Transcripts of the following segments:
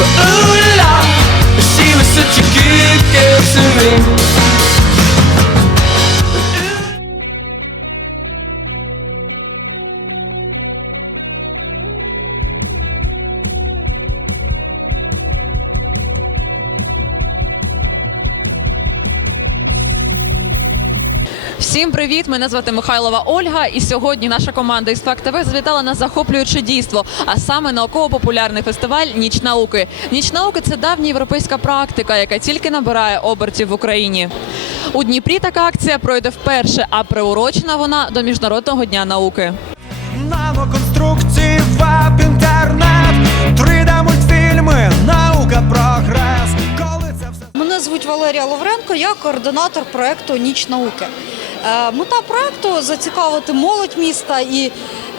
But ooh la, she was such a good girl to me. Всім привіт! Мене звати Михайлова Ольга. І сьогодні наша команда із Факт ТВ завітала на захоплююче дійство, а саме науково-популярний фестиваль Ніч науки. Ніч науки це давня європейська практика, яка тільки набирає обертів в Україні. У Дніпрі така акція пройде вперше, а приурочена вона до міжнародного дня науки. Наноконструкції, веб, інтернет, 3D мультфільми, наука, прогрес. Коли це все Мене звуть Валерія Лавренко, я координатор проекту Ніч науки. Е, Мета проекту зацікавити молодь міста і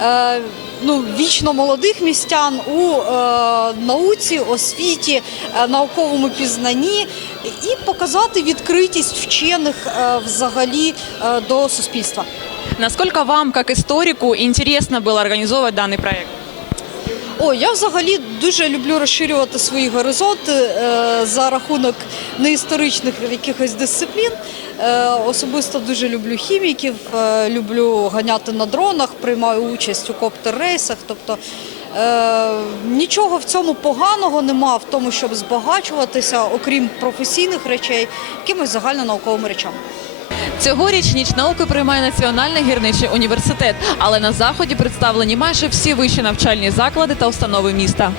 е, ну, вічно молодих містян у е, науці, освіті, науковому пізнанні і показати відкритість вчених взагалі до суспільства. Наскільки вам, як історику, інтересно було організовувати даний проект? О, я взагалі дуже люблю розширювати свої горизонти е, за рахунок неісторичних якихось дисциплін. Е, особисто дуже люблю хіміків, е, люблю ганяти на дронах, приймаю участь у коптер-рейсах. Тобто нічого в цьому поганого нема в тому, щоб збагачуватися, окрім професійних речей, якимось загальнонауковими речами. Цьогоріч ніч науки приймає Національний гірничий університет, але на заході представлені майже всі вищі навчальні заклади та установи міста.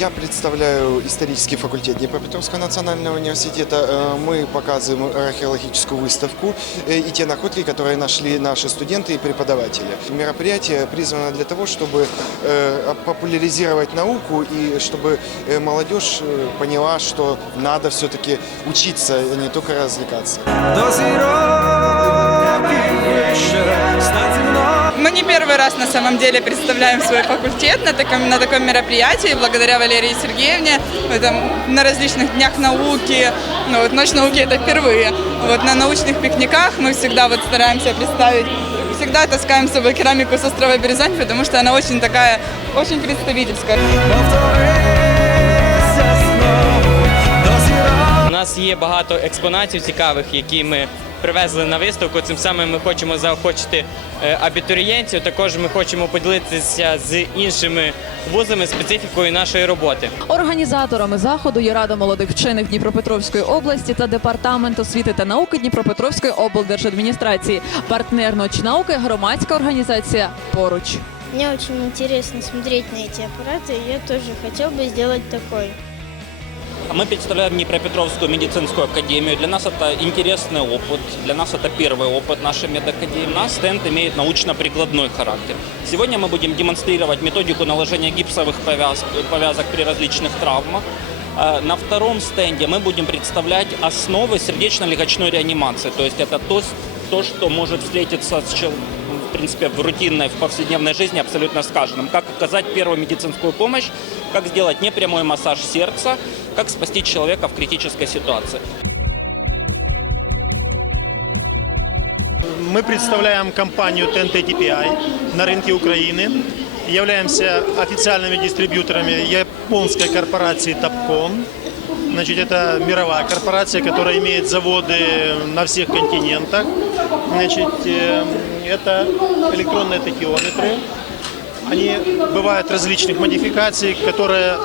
Я представляю исторический факультет Днепропетровского национального университета. Э, Мы показываем археологическую выставку э, и те находки, которые нашли наши студенты и преподаватели. Мероприятие призвано для того, чтобы э, популяризировать науку и чтобы молодежь поняла, что надо все-таки учиться, а не только развлекаться. первый раз на самом деле представляем свой факультет на таком, на таком мероприятии, благодаря Валерии Сергеевне, это на различных днях науки, ну, вот ночь науки это впервые. Вот на научных пикниках мы всегда вот стараемся представить, всегда таскаем с собой керамику с острова Березань, потому что она очень такая, очень представительская. Повторися знову, до зірок. У нас є багато експонатів цікавих, які ми привезли на виставку. Цим самим ми хочемо заохочити е, абітурієнтів. Також ми хочемо поділитися з іншими вузами специфікою нашої роботи. Організаторами заходу є Рада молодих вчених Дніпропетровської області та департамент освіти та науки Дніпропетровської облдержадміністрації. Партнер «Ноч науки громадська організація поруч. Мне очень интересно смотреть на эти аппараты, и я тоже хотел бы сделать такой. Мы представляем Днепропетровскую медицинскую академию. Для нас это интересный опыт, для нас это первый опыт нашей медакадемии. Наш стенд имеет научно-прикладной характер. Сегодня мы будем демонстрировать методику наложения гипсовых повяз- повязок при различных травмах. Э, На втором стенде мы будем представлять основы сердечно-легочной реанимации. То есть это то, то что может встретиться с чел- в принципе, в рутинной, в повседневной жизни абсолютно с каждым. Как оказать первую медицинскую помощь, как сделать непрямой массаж сердца, как спасти человека в критической ситуации. Мы представляем компанию TNT TPI на рынке Украины. Являемся официальными дистрибьюторами японской корпорации Topcon. Значит, это мировая корпорация, которая имеет заводы на всех континентах. Значит, э, это электронные тахиометры. Они бывают различных модификаций, которые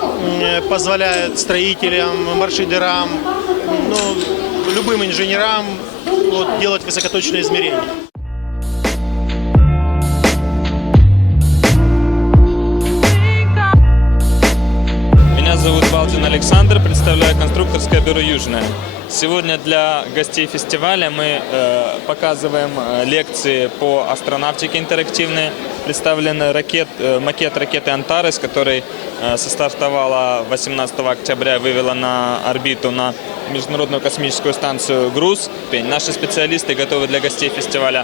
позволяют строителям, маршидерам, ну, любым инженерам вот, делать высокоточные измерения. Меня зовут Балдин Александр, представляю конструкторское бюро «Южное». Сегодня для гостей фестиваля мы э, показываем э, лекции по астронавтике интерактивные. Представлен ракет, э, макет ракеты «Антарес», который э, состартовала 18 октября вывела на орбиту на Международную космическую станцию «Груз». Наши специалисты готовы для гостей фестиваля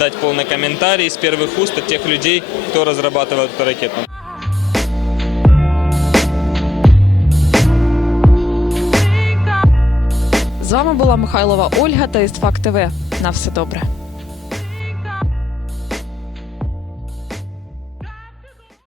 дать полный комментарий из первых уст от тех людей, кто разрабатывал эту ракету. З вами була Михайлова Ольга та Істфак ТВ. На все добре.